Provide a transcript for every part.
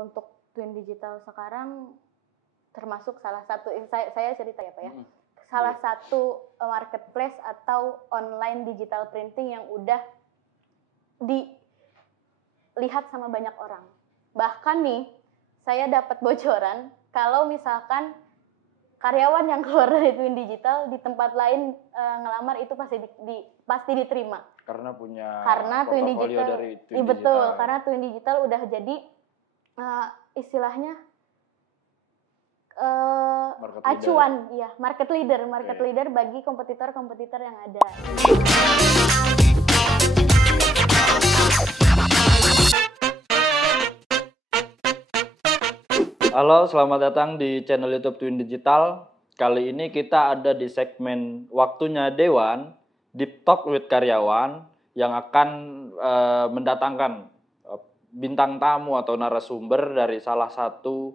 untuk Twin Digital sekarang termasuk salah satu, saya cerita ya Pak ya, salah satu marketplace atau online digital printing yang udah dilihat sama banyak orang. Bahkan nih, saya dapat bocoran kalau misalkan karyawan yang keluar dari Twin Digital di tempat lain ngelamar itu pasti diterima. Karena punya Twin Digital dari Twin betul, Digital. karena Twin Digital udah jadi istilahnya acuan, ya market leader bagi kompetitor yang ada. Halo, selamat datang di channel YouTube Twin Digital. Kali ini kita ada di segmen Waktunya Dewan, Deep Talk with Karyawan, yang akan mendatangkan bintang tamu atau narasumber dari salah satu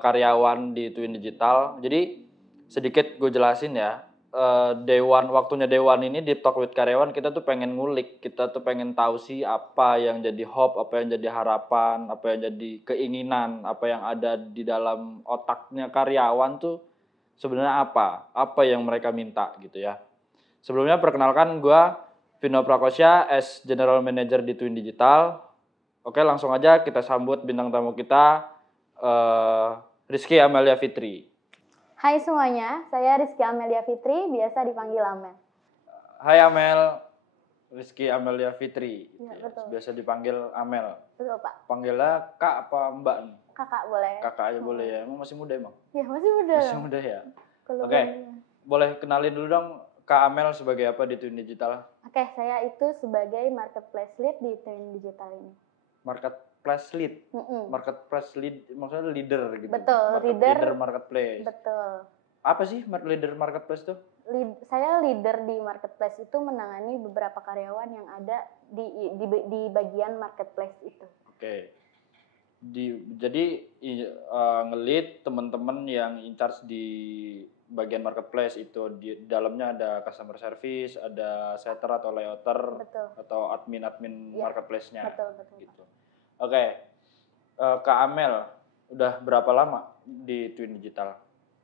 karyawan di Twin Digital. Jadi sedikit gue jelasin ya. Waktunya Dewan ini Deep Talk with Karyawan, kita tuh pengen ngulik, kita tuh pengen tahu sih apa yang jadi hope, apa yang jadi harapan, apa yang jadi keinginan, apa yang ada di dalam otaknya karyawan tuh sebenarnya apa yang mereka minta gitu ya. Sebelumnya perkenalkan gue Vino Prakosya as General Manager di Twin Digital. Oke, langsung aja kita sambut bintang tamu kita, Rizky Amelia Fitri. Hai semuanya, saya Rizky Amelia Fitri, biasa dipanggil Amel. Hai Amel, Rizky Amelia Fitri. Ya, betul. Biasa dipanggil Amel. Betul Pak. Panggilnya Kak apa Mbak? Kakak boleh. Kakak aja boleh ya, emang masih muda emang? Ya masih muda. Masih muda ya. Oke, boleh kenalin dulu dong Kak Amel sebagai apa di Twin Digital? Oke, saya itu sebagai marketplace lead di Twin Digital ini. Marketplace lead, marketplace lead maksudnya leader gitu. Betul, leader marketplace. Betul. Apa sih leader marketplace tuh? Saya leader di marketplace itu menangani beberapa karyawan yang ada di bagian marketplace itu. Oke. Jadi nge-lead teman-teman yang in charge di bagian marketplace itu, di dalamnya ada customer service, ada setter atau layouter, atau admin ya, marketplace-nya. Betul. Gitu. Oke. Kak Amel, udah berapa lama di Twin Digital?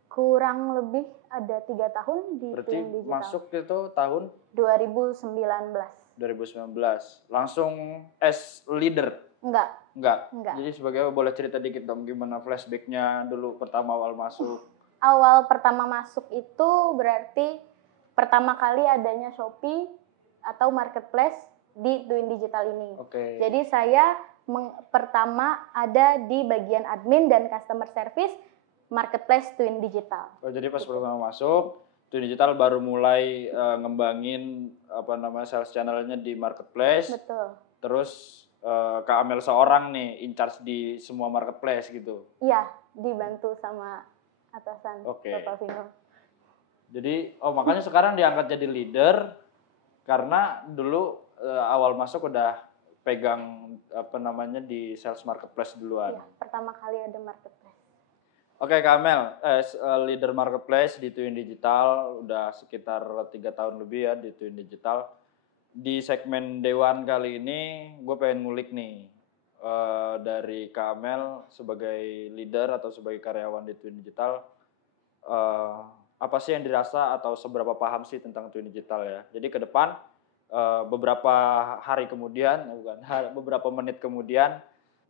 Kurang lebih ada 3 tahun di Berarti Twin Digital. Masuk itu tahun 2019. Langsung as leader? Enggak. Jadi sebagai boleh cerita dikit dong gimana flashbacknya dulu pertama awal masuk? Awal pertama masuk itu berarti pertama kali adanya Shopee atau marketplace di Twin Digital ini. Oke. Jadi saya pertama ada di bagian admin dan customer service marketplace Twin Digital. Jadi pas pertama masuk Twin Digital baru mulai ngembangin sales channelnya di marketplace. Betul. Terus Kak Amel seorang nih in charge di semua marketplace gitu. Iya, dibantu sama atasan Bapak Vino. Jadi makanya sekarang diangkat jadi leader karena dulu awal masuk udah pegang di sales marketplace duluan. Iya, pertama kali ada marketplace. Oke, Kak Amel, leader marketplace di Twin Digital udah sekitar 3 tahun lebih ya di Twin Digital. Di segmen Dewan kali ini gue pengen ngulik nih dari Kak Amel sebagai leader atau sebagai karyawan di Twin Digital, apa sih yang dirasa atau seberapa paham sih tentang Twin Digital ya? Jadi ke depan beberapa menit kemudian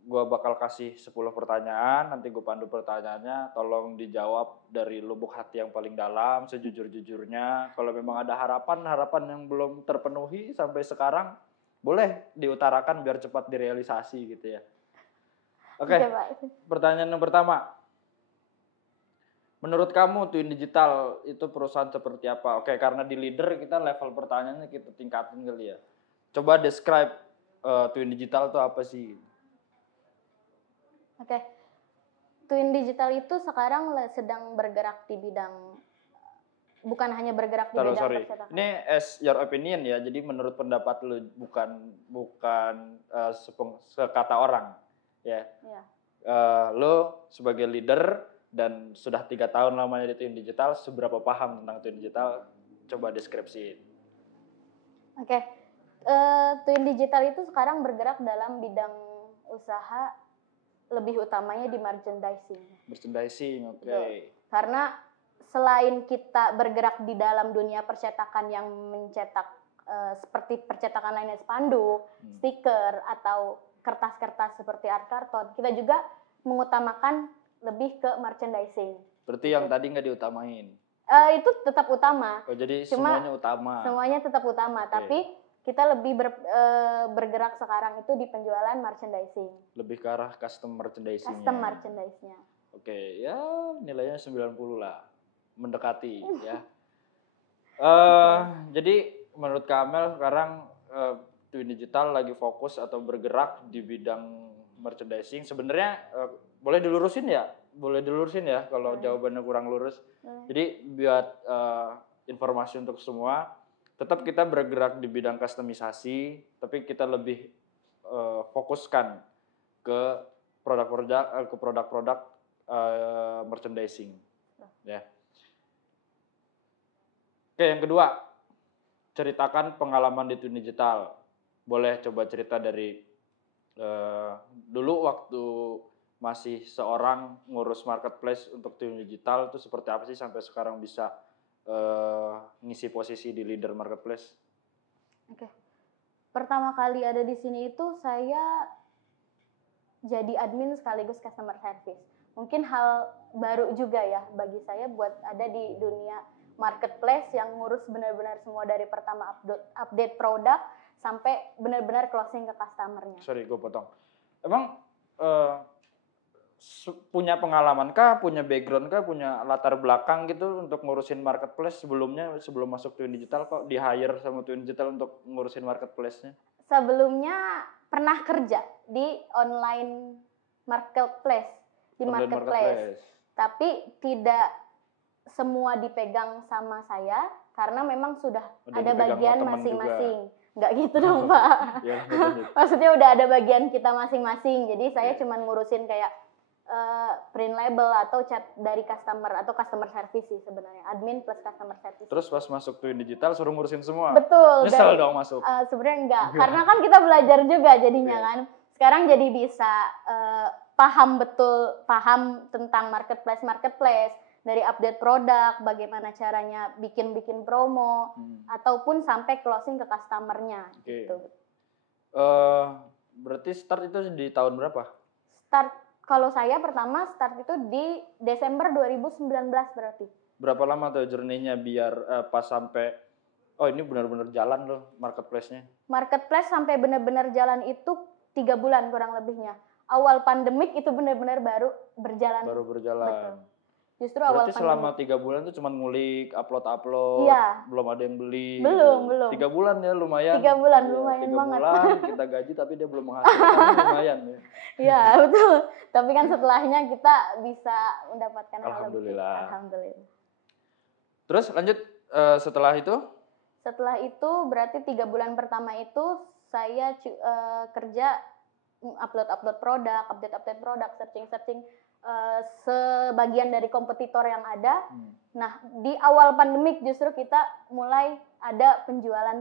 gue bakal kasih 10 pertanyaan, nanti gue pandu pertanyaannya, tolong dijawab dari lubuk hati yang paling dalam, sejujur-jujurnya. Kalau memang ada harapan yang belum terpenuhi sampai sekarang, boleh diutarakan biar cepat direalisasi gitu ya. Oke. Pertanyaan yang pertama. Menurut kamu Twin Digital itu perusahaan seperti apa? Oke, karena di leader kita level pertanyaannya kita tingkatin kali ya. Coba describe Twin Digital itu apa sih? Oke, Twin Digital itu sekarang sedang bergerak di bidang, bukan hanya bergerak di bidang percetakan. Ini as your opinion ya, jadi menurut pendapat lu, bukan sekata orang ya. Lu sebagai leader dan sudah 3 tahun lamanya di Twin Digital, seberapa paham tentang Twin Digital? Coba deskripsiin. Oke, Twin Digital itu sekarang bergerak dalam bidang usaha lebih utamanya di merchandising. Merchandising, oke. Betul. Karena selain kita bergerak di dalam dunia percetakan yang mencetak seperti percetakan lainnya spanduk, stiker atau kertas-kertas seperti art karton, kita juga mengutamakan lebih ke merchandising. Berarti yang tadi nggak diutamain? Itu tetap utama. Oh, jadi Cuma semuanya utama. Semuanya tetap utama, tapi kita lebih bergerak sekarang itu di penjualan merchandising. Lebih ke arah custom merchandising. Custom merchandise-nya. Oke, ya nilainya 90 lah. Mendekati ya. Jadi menurut Kamel sekarang Twin Digital lagi fokus atau bergerak di bidang merchandising. Sebenarnya boleh dilurusin ya? Boleh dilurusin ya kalau jawabannya kurang lurus. Jadi buat informasi untuk semua, tetap kita bergerak di bidang kustomisasi, tapi kita lebih fokuskan ke produk-produk merchandising. Ya. Oke, yang kedua, ceritakan pengalaman di Twin Digital. Boleh coba cerita dari dulu waktu masih seorang ngurus marketplace untuk Twin Digital itu seperti apa sih sampai sekarang bisa ngisi posisi di leader marketplace? Oke. Pertama kali ada di sini itu saya jadi admin sekaligus customer service. Mungkin hal baru juga ya bagi saya buat ada di dunia marketplace yang ngurus benar-benar semua dari pertama update produk sampai benar-benar closing ke customernya. Sorry, gue potong. Emang punya pengalaman kah, punya background kah, punya latar belakang gitu untuk ngurusin marketplace sebelumnya, sebelum masuk Twin Digital kok di hire sama Twin Digital untuk ngurusin marketplace-nya? Sebelumnya pernah kerja di online marketplace, tapi tidak semua dipegang sama saya karena memang sudah ada bagian masing-masing. Enggak gitu dong, Pak. Ya, Maksudnya udah ada bagian kita masing-masing. Jadi saya cuma ngurusin kayak print label atau chat dari customer atau customer service sih sebenarnya, admin plus customer service. Terus pas masuk Twin Digital suruh ngurusin semua? Betul. Nyesel dong masuk? Sebenarnya enggak, karena kan kita belajar juga jadinya kan. Sekarang jadi bisa paham tentang marketplace dari update produk, bagaimana caranya bikin promo, ataupun sampai closing ke customernya. Gitu. Berarti start itu di tahun berapa? Kalau saya pertama start itu di Desember 2019 berarti. Berapa lama tuh journey-nya biar pas sampai, oh ini benar-benar jalan loh marketplace-nya? Marketplace sampai benar-benar jalan itu 3 bulan kurang lebihnya. Awal pandemik itu benar-benar baru berjalan. Betul. Justru berarti selama 3 bulan tuh cuma ngulik, upload, iya. Belum ada yang beli. Belum. 3 bulan ya lumayan. 3 bulan lumayan 3 banget. 3 bulan kita gaji tapi dia belum menghasilkan, lumayan ya. Iya betul. Tapi kan setelahnya kita bisa mendapatkan hal lebih. Alhamdulillah. Terus lanjut setelah itu? Setelah itu berarti 3 bulan pertama itu saya kerja upload produk, update produk, searching sebagian dari kompetitor yang ada. Nah, di awal pandemik justru kita mulai ada penjualan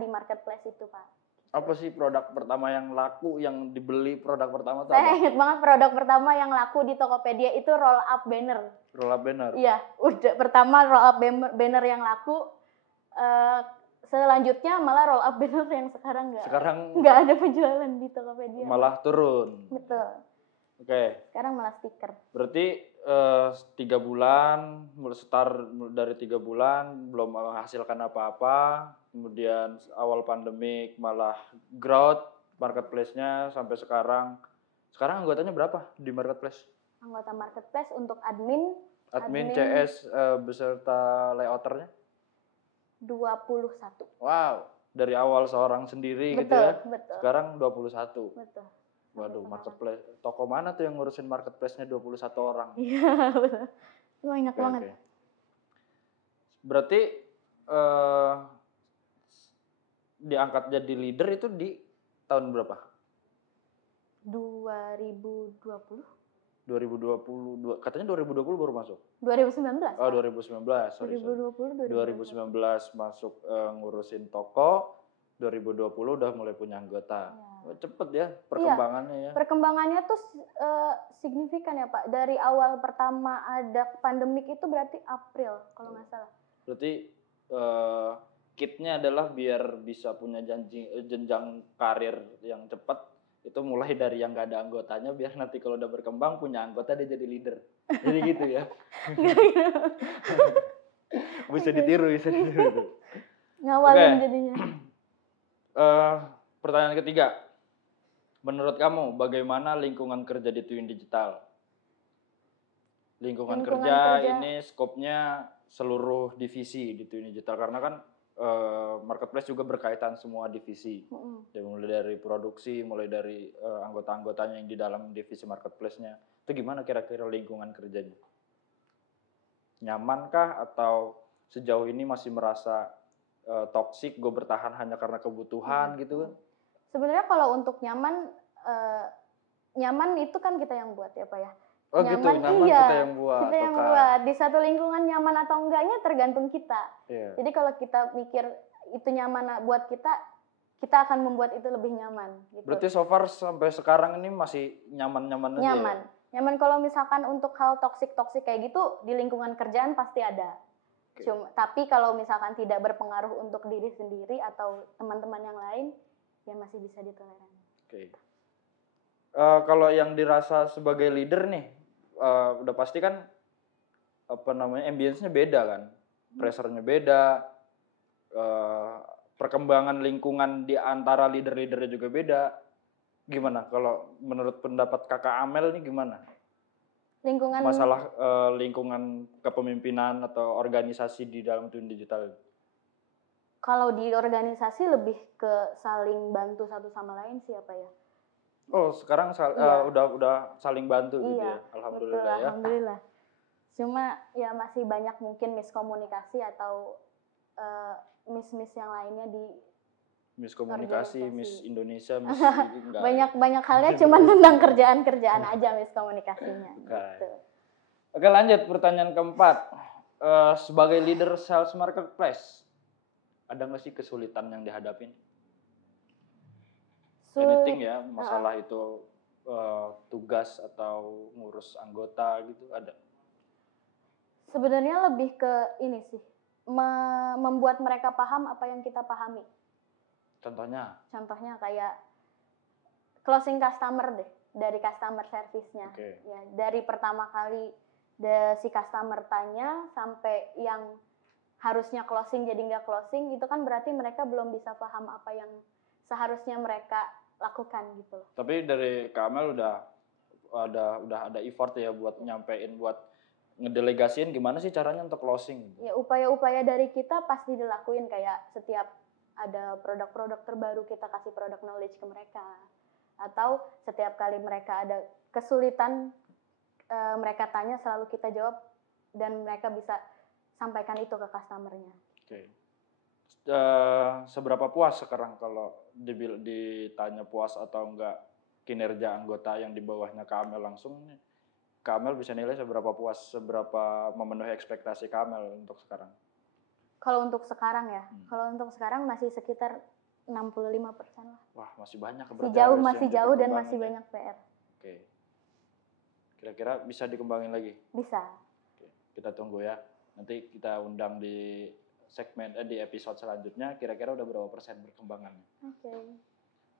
di marketplace itu, Pak. Apa sih produk pertama yang laku, yang dibeli produk pertama tuh? Saya ingat banget produk pertama yang laku di Tokopedia itu roll up banner. Roll up banner? Iya, udah pertama roll up banner yang laku. Selanjutnya malah roll up banner yang sekarang nggak ada penjualan di Tokopedia. Malah turun. Betul. Oke. Sekarang malah stiker. Berarti 3 bulan, start dari 3 bulan belum menghasilkan apa-apa. Kemudian awal pandemik malah growth marketplace-nya sampai sekarang. Sekarang anggotanya berapa di marketplace? Anggota marketplace untuk admin CS beserta layouternya? 21. Wow, dari awal seorang sendiri gitu ya. Betul. Sekarang 21. Betul. Waduh, marketplace. Toko mana tuh yang ngurusin marketplace-nya 21 orang? Iya, betul. Banyak banget. Okay. Berarti diangkat jadi leader itu di tahun berapa? 2020. 2020. Katanya 2020 baru masuk? 2019. Oh, 2019. Sorry. 2019 masuk ngurusin toko. 2020 udah mulai punya anggota. Ya. Cepet ya perkembangannya ya. Perkembangannya tuh signifikan ya Pak. Dari awal pertama ada pandemik itu berarti April kalau nggak salah. Berarti kitnya adalah biar bisa punya jenjang karir yang cepat, itu mulai dari yang gak ada anggotanya, biar nanti kalau udah berkembang punya anggota dia jadi leader. Jadi gitu ya. Bisa ditiru. Ngawalin jadinya. Pertanyaan ketiga. Menurut kamu bagaimana lingkungan kerja di Twin Digital? Lingkungan kerja ini skopnya seluruh divisi di Twin Digital, karena kan marketplace juga berkaitan semua divisi. Mulai dari produksi, mulai dari anggota-anggotanya yang di dalam divisi marketplace-nya. Itu gimana kira-kira lingkungan kerjanya? Nyamankah atau sejauh ini masih merasa toksik, gue bertahan hanya karena kebutuhan gitu kan? Sebenarnya kalau untuk nyaman itu kan kita yang buat ya Pak ya. Oh nyaman, gitu, nyaman iya, kita yang buat. Kita yang buat. Di satu lingkungan nyaman atau enggaknya tergantung kita. Yeah. Jadi kalau kita mikir itu nyaman buat kita akan membuat itu lebih nyaman. Gitu. Berarti so far sampai sekarang ini masih nyaman-nyaman aja Nyaman. Ya? Nyaman kalau misalkan untuk hal toksik kayak gitu di lingkungan kerjaan pasti ada. Okay. Tapi kalau misalkan tidak berpengaruh untuk diri sendiri atau teman-teman yang lain, ya masih bisa ditoleran. Oke. Kalau yang dirasa sebagai leader nih, udah pasti kan ambience-nya beda kan, pressure-nya beda, perkembangan lingkungan di antara leader-leadernya juga beda. Gimana kalau menurut pendapat Kakak Amel nih gimana? Masalah lingkungan kepemimpinan atau organisasi di dalam Twin Digital. Kalau di organisasi lebih ke saling bantu satu sama lain sih apa ya? Oh sekarang udah saling bantu gitu ya, alhamdulillah betul, ya. Alhamdulillah. Cuma ya masih banyak mungkin miskomunikasi atau miss yang lainnya di miskomunikasi, Miss Indonesia, Miss banyak halnya cuma tentang kerjaan aja miskomunikasinya. Gitu. Oke lanjut pertanyaan keempat. Sebagai leader sales marketplace, ada nggak sih kesulitan yang dihadapin? Anything ya, masalah itu tugas atau ngurus anggota gitu ada? Sebenarnya lebih ke ini sih, membuat mereka paham apa yang kita pahami. Contohnya kayak closing customer deh, dari customer service-nya. Okay. Ya, dari pertama kali si customer tanya sampai yang harusnya closing jadi nggak closing, itu kan berarti mereka belum bisa paham apa yang seharusnya mereka lakukan gitu loh. Tapi dari Kamel udah ada effort ya buat nyampein, buat ngedelegasiin gimana sih caranya untuk closing? Ya upaya-upaya dari kita pasti dilakuin, kayak setiap ada produk-produk terbaru kita kasih product knowledge ke mereka, atau setiap kali mereka ada kesulitan mereka tanya selalu kita jawab dan mereka bisa sampaikan itu ke customernya. Oke. Seberapa puas sekarang kalau ditanya puas atau enggak kinerja anggota yang di bawahnya Kamel langsung, Kamel bisa nilai seberapa puas, seberapa memenuhi ekspektasi Kamel untuk sekarang? Kalau untuk sekarang ya, kalau untuk sekarang masih sekitar 65% lah. Wah, masih banyak. Masih jauh dan masih banyak PR. Oke. Kira-kira bisa dikembangin lagi? Bisa. Oke. Kita tunggu ya. Nanti kita undang di segmen di episode selanjutnya. Kira-kira udah berapa persen perkembangannya?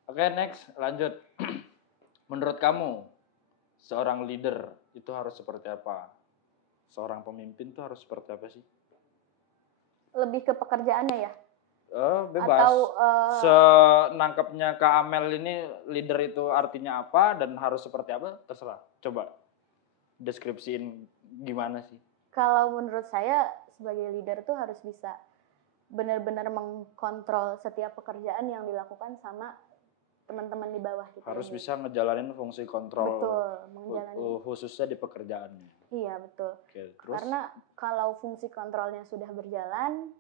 Oke, next lanjut. Menurut kamu, seorang leader itu harus seperti apa? Seorang pemimpin itu harus seperti apa sih? Lebih ke pekerjaannya ya? Bebas. Atau senangkapnya Kak Amel ini leader itu artinya apa dan harus seperti apa? Terserah. Coba deskripsiin gimana sih? Kalau menurut saya sebagai leader tuh harus bisa benar-benar mengkontrol setiap pekerjaan yang dilakukan sama teman-teman di bawah kita. Harus bisa ngejalanin fungsi kontrol. Betul, menjalani. Khususnya di pekerjaannya. Iya, betul. Oke, terus? Karena kalau fungsi kontrolnya sudah berjalan,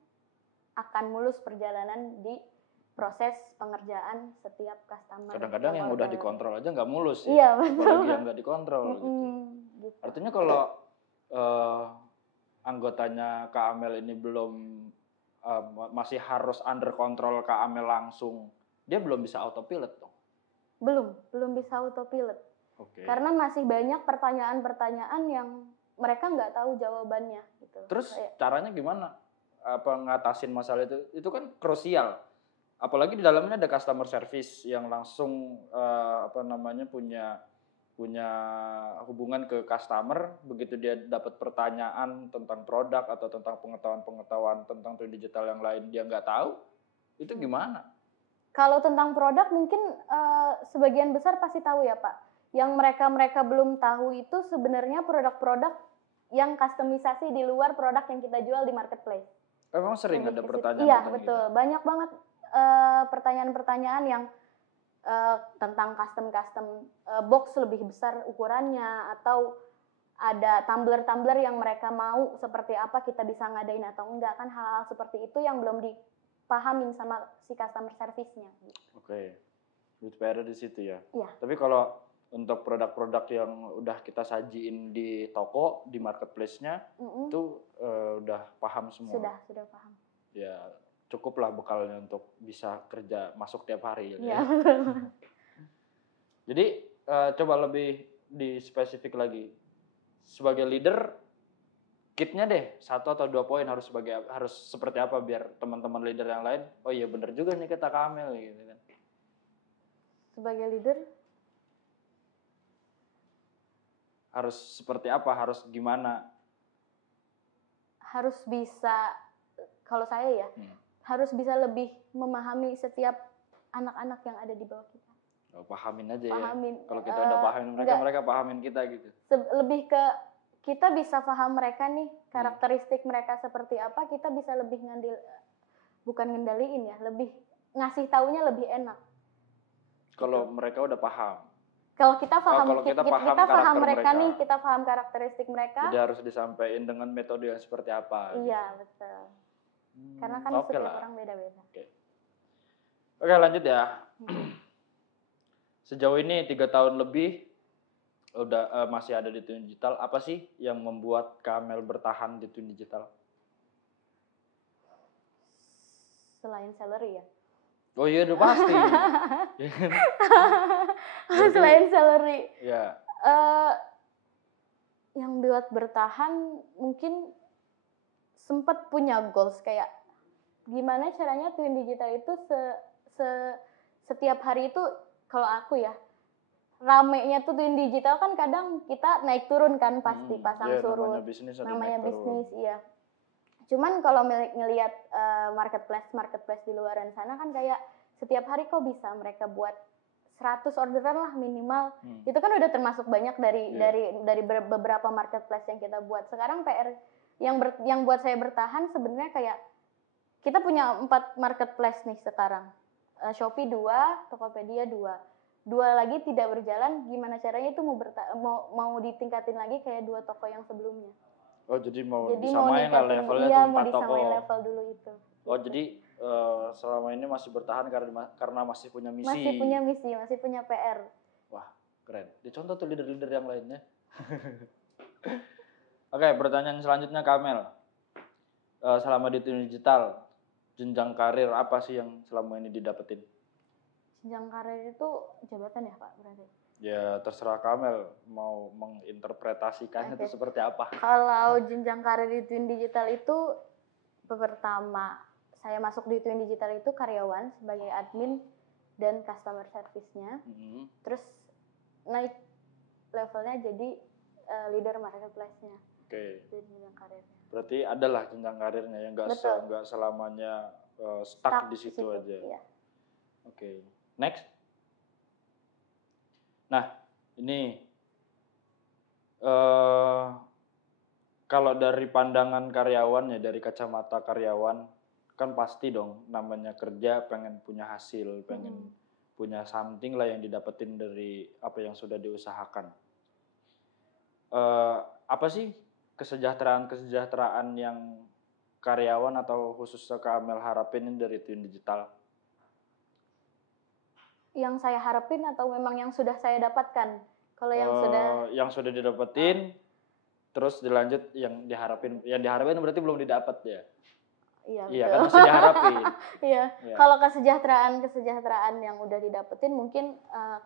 akan mulus perjalanan di proses pengerjaan setiap customer. Kadang-kadang yang udah dikontrol aja nggak mulus ya. Iya, betul. Apalagi yang nggak dikontrol gitu. Artinya kalau anggotanya Kak Amel ini belum masih harus under control Kak Amel langsung, dia belum bisa autopilot dong. Belum bisa autopilot. Oke. Karena masih banyak pertanyaan-pertanyaan yang mereka nggak tahu jawabannya gitu. Terus caranya gimana? Ngatasin masalah itu? Itu kan krusial. Apalagi di dalamnya ada customer service yang langsung punya hubungan ke customer. Begitu dia dapat pertanyaan tentang produk atau tentang pengetahuan tentang twin digital yang lain dia nggak tahu, itu gimana? Kalau tentang produk mungkin sebagian besar pasti tahu ya Pak. Yang mereka belum tahu itu sebenarnya produk-produk yang kustomisasi di luar produk yang kita jual di marketplace. Emang sering ada pertanyaan? Iya betul, gitu. Banyak banget pertanyaan-pertanyaan yang tentang custom box lebih besar ukurannya, atau ada tumbler yang mereka mau seperti apa, kita bisa ngadain atau enggak, kan hal-hal seperti itu yang belum dipahamin sama si customer service-nya. Oke, PR di situ ya. Iya. Tapi kalau untuk produk-produk yang udah kita sajiin di toko, di marketplace-nya, itu udah paham semua? Sudah paham. Ya, cukuplah bekalnya untuk bisa kerja masuk tiap hari. Iya. Jadi, coba lebih dispesifik lagi. Sebagai leader, kitnya deh, 1 atau 2 poin harus seperti apa biar teman-teman leader yang lain, oh iya bener juga nih kata Kak Amel gitu kan. Sebagai leader harus seperti apa, harus gimana? Harus bisa, kalau saya ya, harus bisa lebih memahami setiap anak-anak yang ada di bawah kita. Oh, pahamin aja pahamin, ya. Kalau kita udah pahamin mereka pahamin kita gitu. Lebih ke kita bisa paham mereka nih, karakteristik mereka seperti apa, kita bisa lebih bukan ngendaliin ya, lebih ngasih taunya lebih enak. Kalau mereka udah paham. Kalau kita paham, kita paham mereka nih, kita paham karakteristik mereka. Jadi harus disampaikan dengan metode yang seperti apa. Iya, gitu. Betul. Karena kan setiap orang beda-beda. Oke, lanjut ya. Sejauh ini 3 tahun lebih udah masih ada di Twin Digital. Apa sih yang membuat Kak Amel bertahan di Twin Digital? Selain salary ya? Oh iya, udah pasti. Selain salary. Ya. Yang buat bertahan mungkin sempat punya goals kayak gimana caranya Twin Digital itu setiap hari itu, kalau aku ya, ramenya tuh Twin Digital kan kadang kita naik turun kan pasti, pasang surut. Namanya bisnis, iya. Cuman kalau ngelihat marketplace di luaran sana kan kayak setiap hari kok bisa mereka buat 100 orderan lah minimal. Itu kan udah termasuk banyak dari beberapa marketplace yang kita buat. Sekarang PR yang buat saya bertahan sebenarnya kayak kita punya 4 marketplace nih sekarang. Shopee 2, Tokopedia 2. 2 lagi tidak berjalan, gimana caranya itu mau ditingkatin lagi kayak 2 toko yang sebelumnya. Oh, jadi mau disamain lah levelnya tuh 4 toko. Iya, level dulu itu. Oh, jadi selama ini masih bertahan karena masih punya misi. Masih punya PR. Wah, keren. Dicontoh tuh leader-leader yang lainnya. Oke, pertanyaan selanjutnya Kak Amel. Selama di Twin Digital, jenjang karir apa sih yang selama ini didapetin? Jenjang karir itu jabatan ya Pak berarti? Ya terserah Kamel mau menginterpretasikannya itu seperti apa. Kalau jenjang karir di Twin Digital itu, pertama saya masuk di Twin Digital itu karyawan sebagai admin dan customer service-nya. Terus naik levelnya jadi leader marketplace-nya. Oke. Jadi jenjang karirnya. Berarti adalah jenjang karirnya yang nggak selamanya stuck di situ aja. Iya. Oke. Next. Nah, ini kalau dari pandangan karyawan ya, dari kacamata karyawan, kan pasti dong namanya kerja pengen punya hasil, pengen punya something lah yang didapetin dari apa yang sudah diusahakan. Apa sih kesejahteraan yang karyawan atau khususnya Kak Amel harapin dari Twin Digital? Yang saya harapin atau memang yang sudah saya dapatkan? Kalau yang sudah didapetin, terus dilanjut yang diharapin berarti belum didapat ya? Iya, Iya betul. kan masih diharapin. Iya. Iya. Kalau kesejahteraan yang udah didapetin mungkin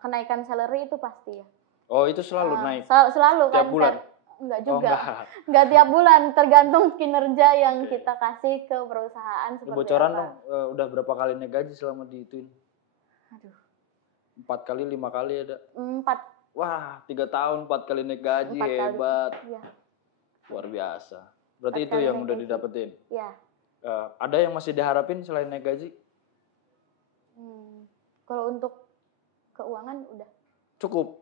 kenaikan salary itu pasti ya. Oh itu selalu naik Selalu tiap kan bulan? enggak Oh juga. enggak. Enggak tiap bulan, tergantung kinerja yang Oke. kita kasih ke perusahaan Ini seperti bocoran apa. dong, udah berapa kali naik gaji selama di Twin? Aduh. 4 kali, 5 kali ada? 4 Wah 3 tahun 4 kali naik gaji, 4 kali. hebat. Iya. Luar biasa. Berarti 4 itu kali yang naik udah gaji. didapetin? Iya. Ada yang masih diharapin selain naik gaji? Kalau untuk keuangan udah. Cukup?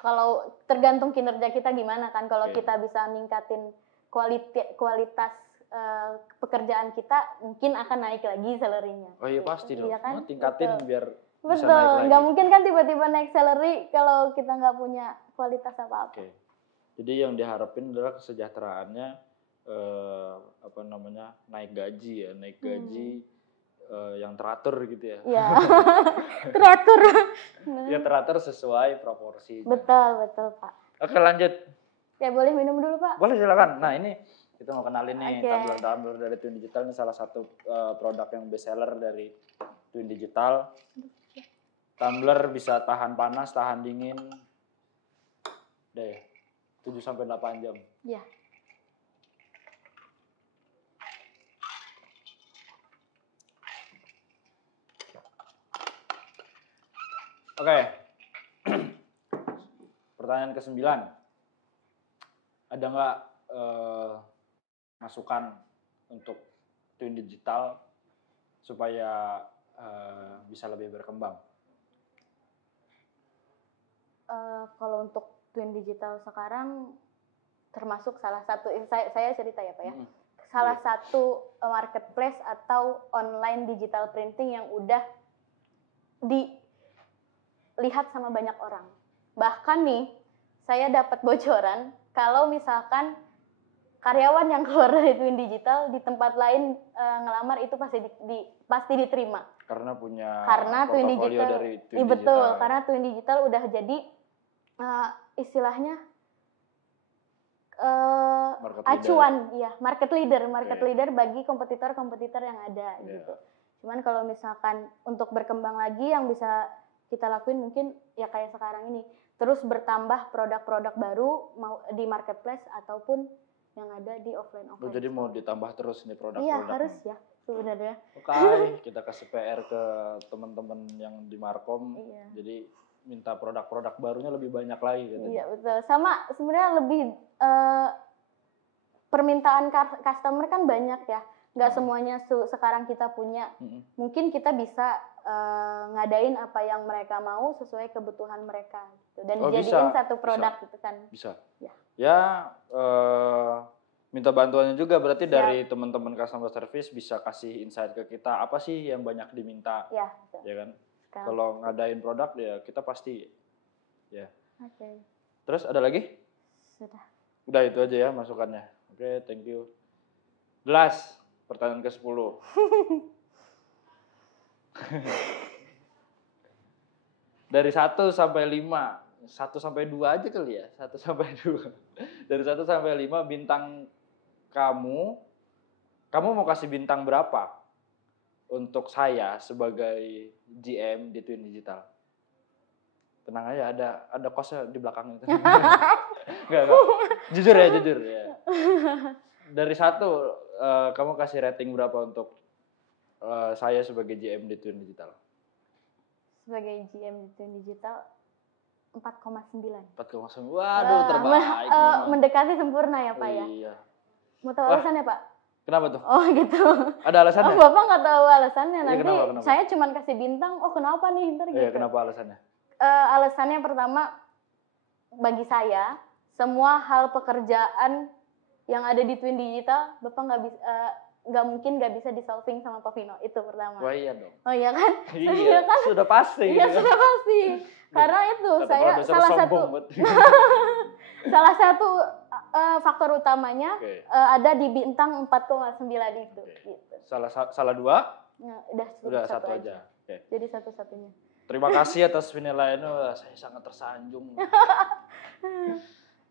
Kalau tergantung kinerja kita gimana kan. Kalau Oke. kita bisa ningkatin kualitas pekerjaan kita, mungkin akan naik lagi salary-nya. Oh iya Gitu. pasti dong. Iya kan? Tingkatin Betul. biar bisa naik Betul, lagi. nggak mungkin kan tiba-tiba naik salary kalau kita nggak punya kualitas apa-apa. Oke. Jadi yang diharapin adalah kesejahteraannya naik gaji ya, naik gaji yang teratur gitu ya. Iya. Teratur. Ya teratur sesuai proporsi. Betul Pak. Oke lanjut. Ya boleh minum dulu Pak. Boleh silakan. Nah ini kita mau kenalin nih Oke. tumbler dari Twin Digital, ini salah satu produk yang best seller dari Twin Digital. Tumbler bisa tahan panas, tahan dingin. Deh, 7-8 jam. Iya. Oke. Pertanyaan ke-9. Ada nggak masukan untuk Twin Digital supaya bisa lebih berkembang? Kalau untuk Twin Digital sekarang termasuk salah satu, saya cerita ya Pak ya. Salah satu marketplace atau online digital printing yang udah dilihat sama banyak orang. Bahkan nih, saya dapat bocoran kalau misalkan karyawan yang keluar dari Twin Digital di tempat lain ngelamar itu pasti diterima. Karena punya Twin portofolio Digital, dari Twin Digital. Betul, karena Twin Digital udah jadi istilahnya acuan, ya market leader bagi kompetitor yang ada gitu. Cuman kalau misalkan untuk berkembang lagi yang bisa kita lakuin mungkin ya kayak sekarang ini, terus bertambah produk-produk baru mau di marketplace ataupun yang ada di offline. Oh, jadi mau ditambah terus nih produk-produk. Iya harus ya sebenarnya. Oke, kita kasih PR ke teman-teman yang di Markom. Iya. Jadi minta produk-produk barunya lebih banyak lagi gitu. Iya betul. Sama sebenarnya lebih permintaan customer kan banyak ya. Nggak semuanya sekarang kita punya. Mungkin kita bisa ngadain apa yang mereka mau sesuai kebutuhan mereka gitu. Dan dijadiin satu produk gitu kan. Bisa. Ya, Minta bantuannya juga berarti dari teman-teman customer service bisa kasih insight ke kita apa sih yang banyak diminta. Ya, betul. Ya kan? Kalau ngadain produk ya kita pasti ya. Oke. Terus ada lagi? Sudah. Udah itu aja ya masukannya. Oke, thank you. Pertanyaan ke-10. Dari 1 sampai 5. 1 sampai 2 aja kali ya. 1 sampai 2. Dari 1 sampai 5 bintang kamu mau kasih bintang berapa untuk saya sebagai GM di Twin Digital? Tenang aja, ada kosnya di belakang itu. Enggak. Jujur ya. Dari 1, kamu kasih rating berapa untuk saya sebagai GM di Twin Digital? Sebagai GM di Twin Digital 4,9. 4,9. Waduh, terbaik. Mendekati sempurna ya, Pak ya. Iya. Mau tahu alasannya, Pak? Kenapa tuh? Oh, gitu. Ada alasannya? Oh, Bapak nggak tahu alasannya. Nanti kenapa? saya cuma kasih bintang. Oh, kenapa nih? Ntar gitu. Iya, kenapa alasannya? Alasannya pertama, bagi saya semua hal pekerjaan yang ada di Twin Digital, Bapak nggak mungkin nggak bisa di-solving sama Pak Vino. Itu pertama. Wah iya dong. Oh iya kan? Iya, kan? sudah pasti. Iya, sudah pasti. Karena itu saya salah satu faktor utamanya ada di bintang 4,9 itu. Gitu. Salah 2? Ya, udah satu aja. Okay. Jadi satu-satunya. Terima kasih atas penilaiannya, saya sangat tersanjung.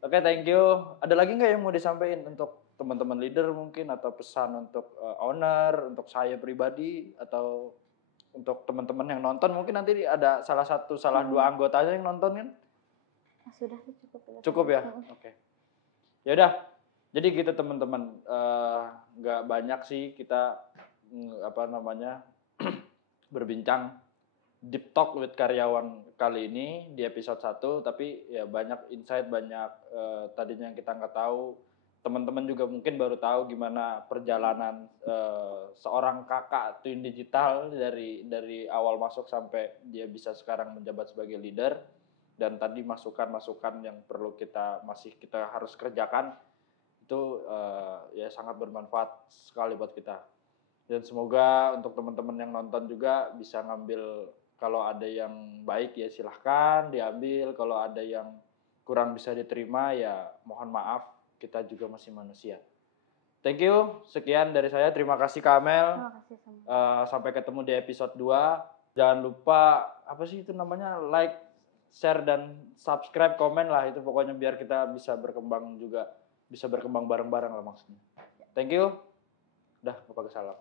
Oke, thank you. Ada lagi nggak yang mau disampaikan untuk teman-teman leader mungkin, atau pesan untuk owner, untuk saya pribadi, atau untuk teman-teman yang nonton, mungkin nanti ada salah dua anggotanya yang nonton kan? Sudah sih cukup. Cukup ya? Oke. Ya udah. Jadi gitu teman-teman, nggak banyak sih kita berbincang deep talk with karyawan kali ini di episode 1, tapi ya banyak insight, banyak tadinya yang kita nggak tahu. Teman-teman juga mungkin baru tahu gimana perjalanan seorang kakak Twin Digital dari awal masuk sampai dia bisa sekarang menjabat sebagai leader, dan tadi masukan-masukan yang perlu kita harus kerjakan itu ya sangat bermanfaat sekali buat kita. Dan semoga untuk teman-teman yang nonton juga bisa ngambil, kalau ada yang baik ya silahkan diambil, kalau ada yang kurang bisa diterima ya mohon maaf, kita juga masih manusia. Thank you, sekian dari saya, terima kasih Kak Amel. Terima kasih sama. Sampai ketemu di episode 2. Jangan lupa like, share, dan subscribe, komen lah, itu pokoknya biar kita bisa berkembang juga, bisa berkembang bareng-bareng lah maksudnya. Thank you. Udah, lupa salam.